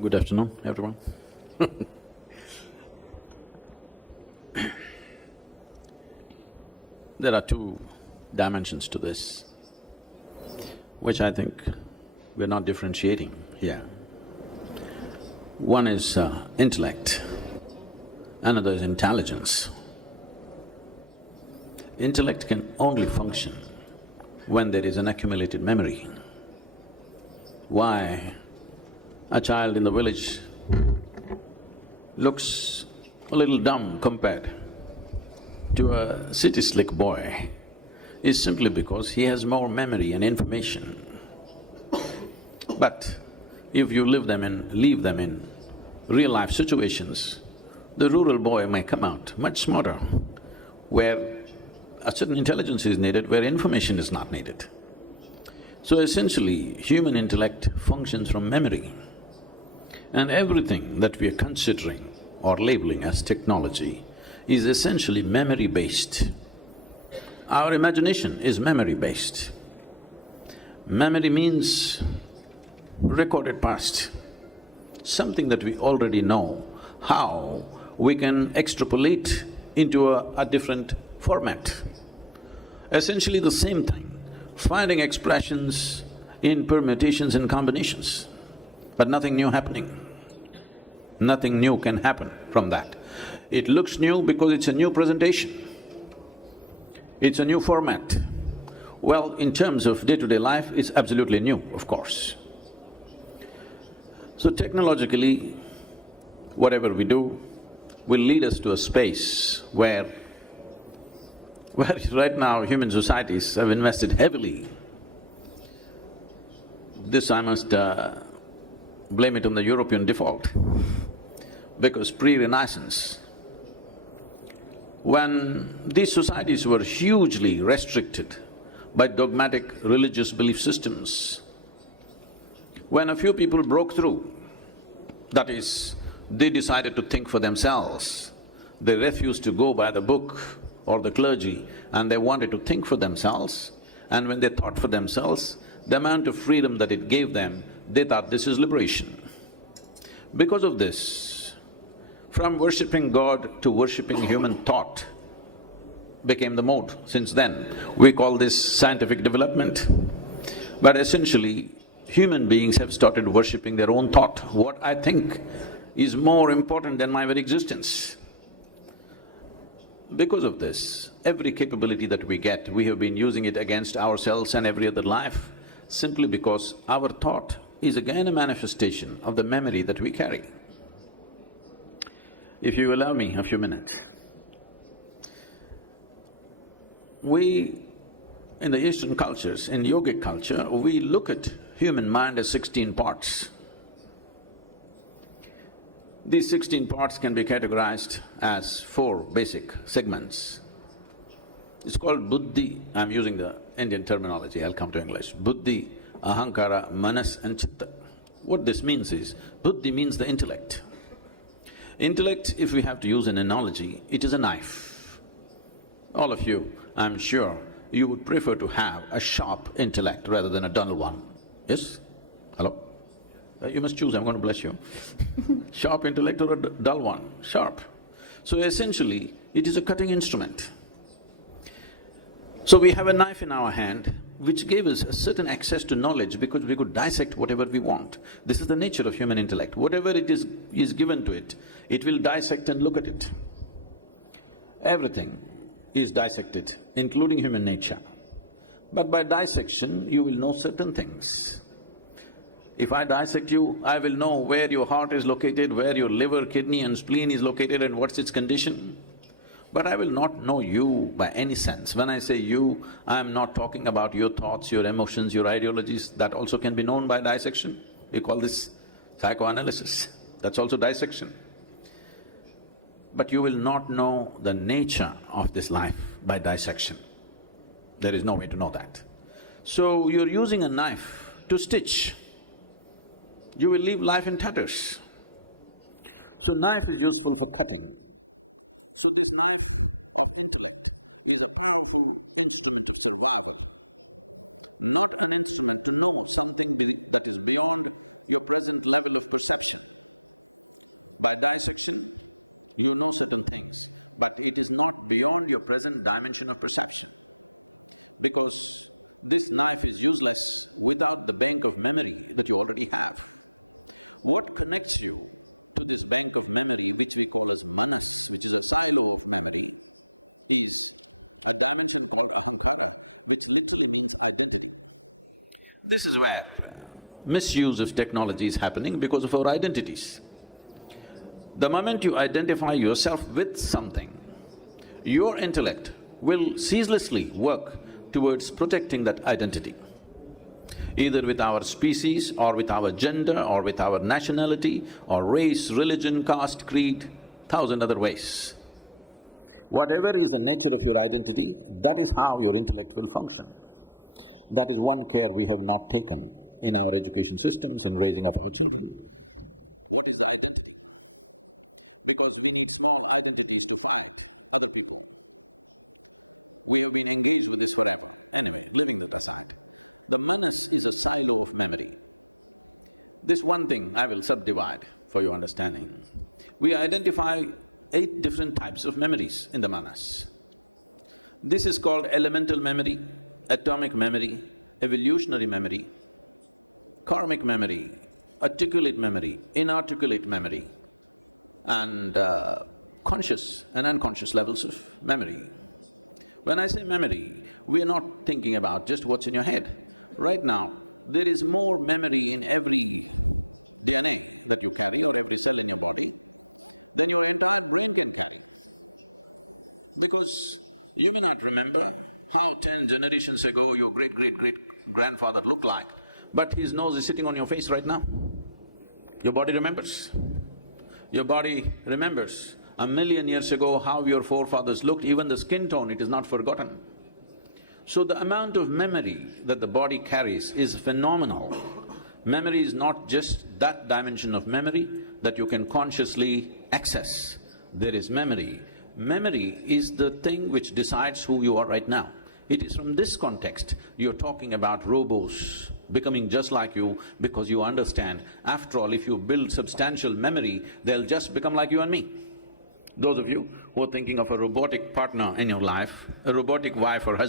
Good afternoon, everyone. There are two dimensions to this, which I think we're not differentiating here. One is intellect, another is intelligence. Intellect can only function when there is an accumulated memory. Why a child in the village looks a little dumb compared to a city slick boy is simply because he has more memory and information. But if you leave them in real-life situations, the rural boy may come out much smarter, where a certain intelligence is needed, where information is not needed. So essentially, human intellect functions from memory. And everything that we are considering or labeling as technology is essentially memory-based. Our imagination is memory-based. Memory means recorded past, something that we already know, how we can extrapolate into a different format. Essentially the same thing, finding expressions in permutations and combinations, but nothing new happening. Nothing new can happen from that. It looks new because it's a new presentation, it's a new format. Well, in terms of day-to-day life, it's absolutely new, of course. So technologically, whatever we do will lead us to a space where right now human societies have invested heavily. This I must blame it on the European default, because pre-Renaissance, when these societies were hugely restricted by dogmatic religious belief systems, when a few people broke through, that is, they decided to think for themselves, they refused to go by the book or the clergy, and they wanted to think for themselves, and when they thought for themselves, the amount of freedom that it gave them, they thought this is liberation. Because of this, from worshipping God to worshipping human thought became the mode since then. We call this scientific development. But essentially, human beings have started worshipping their own thought. What I think is more important than my very existence. Because of this, every capability that we get, we have been using it against ourselves and every other life, simply because our thought is again a manifestation of the memory that we carry. If you allow me a few minutes. We, in the Eastern cultures, in yogic culture, we look at human mind as 16 parts. These 16 parts can be categorized as 4 basic segments. It's called buddhi, I'm using the Indian terminology, I'll come to English. Buddhi, ahankara, manas and chitta. What this means is, buddhi means the intellect. Intellect, if we have to use an analogy, it is a knife. All of you, I'm sure, you would prefer to have a sharp intellect rather than a dull one. Yes? Hello? You must choose, I'm going to bless you. Sharp intellect or a dull one? Sharp. So essentially, it is a cutting instrument. So we have a knife in our hand which gave us a certain access to knowledge because we could dissect whatever we want. This is the nature of human intellect. Whatever it is given to it, it will dissect and look at it. Everything is dissected, including human nature. But by dissection, you will know certain things. If I dissect you, I will know where your heart is located, where your liver, kidney and spleen is located and what's its condition. But I will not know you by any sense. When I say you, I am not talking about your thoughts, your emotions, your ideologies, that also can be known by dissection. We call this psychoanalysis, that's also dissection. But you will not know the nature of this life by dissection. There is no way to know that. So you're using a knife to stitch. You will leave life in tatters. So knife is useful for cutting. So this knife of intellect is a powerful instrument of survival, not an instrument to know something that is beyond your present level of perception. your present dimension of perception. Because this now is useless without the bank of memory that you already have. What connects you to this bank of memory, which we call as manas, which is a silo of memory, is a dimension called ahankara, which literally means identity. This is where misuse of technology is happening because of our identities. The moment you identify yourself with something, your intellect will ceaselessly work towards protecting that identity, either with our species or with our gender or with our nationality or race, religion, caste, creed, thousand other ways. Whatever is the nature of your identity, that is how your intellect will function. That is one care we have not taken in our education systems and raising up our children. What is the identity? Because we need small identities to fight other people. We have been engaged with it for like living in the side. The mana is a stronghold of memory. This one thing can subdivide our understanding. We identify two different types of memory in the manas. This is called elemental memory, atomic memory, evolutionary memory, karmic memory, articulate memory, inarticulate memory, and conscious and unconscious levels of memory. When I say memory, we're not thinking about just what's in heaven. Right now, there is more memory in every DNA that you carry or every cell in your body than your entire brain can carry. Because you may not remember how 10 generations ago your great-great-great-grandfather looked like, but his nose is sitting on your face right now. Your body remembers. Your body remembers 1,000,000 years ago how your forefathers looked, even the skin tone, it is not forgotten. So the amount of memory that the body carries is phenomenal. Memory is not just that dimension of memory that you can consciously access. There is memory. Memory is the thing which decides who you are right now. It is from this context you're talking about robots becoming just like you because you understand, after all, if you build substantial memory, they'll just become like you and me. Those of you who are thinking of a robotic partner in your life, a robotic wife or husband,